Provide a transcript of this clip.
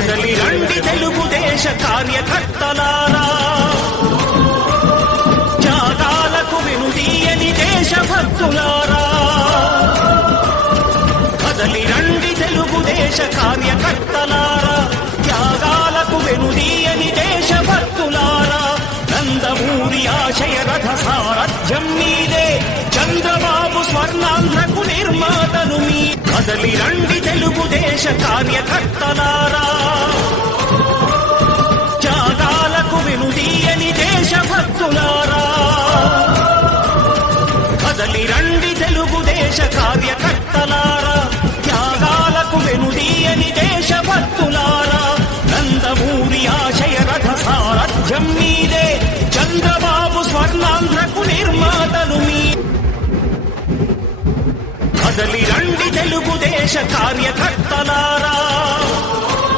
కదలి రండి తెలుగుదేశ కార్యకర్తలారా, త్యాగాలకు వెనుదీయని దేశభక్తులారా. కదలి రండి తెలుగుదేశ కార్యకర్తలారా, త్యాగాలకు వెనుదీయని దేశభక్తులారా. నందమూరి ఆశయ రథ సారథ్యం మీదే, చంద్రబాబు స్వర్ణాంధ్రకు నిర్మాతను మీ. కదలి రండి తెలుగుదేశ కార్యకర్తలారా, త్యాగాలకు వెనుదీయని దేశభక్తులారా. కదలి రండి తెలుగుదేశ కార్యకర్తలారా, త్యాగాలకు వెనుదీయని దేశభక్తులారా. నందమూరి ఆశయ రథ సారథ్యం మీదే, చంద్రబాబు స్వర్ణాంధ్రకు నిర్మాతను మీ. కదలి రండి తెలుగుదేశ కార్యకర్తలారా.